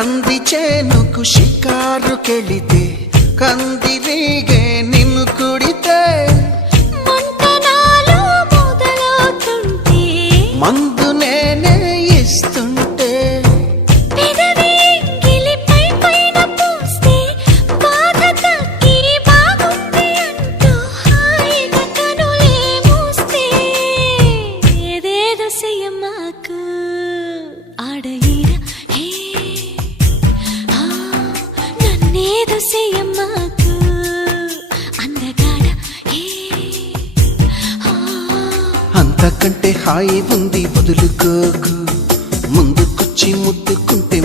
కంది చేనుకు షికారుకెళితే కందిరీగే నిన్ను కుడితే మందు నేనే ఇస్తుంటే అంతకంటే హాయి ఉంది వదులుకోకు ముందుకొచ్చి ముట్టుకుంటే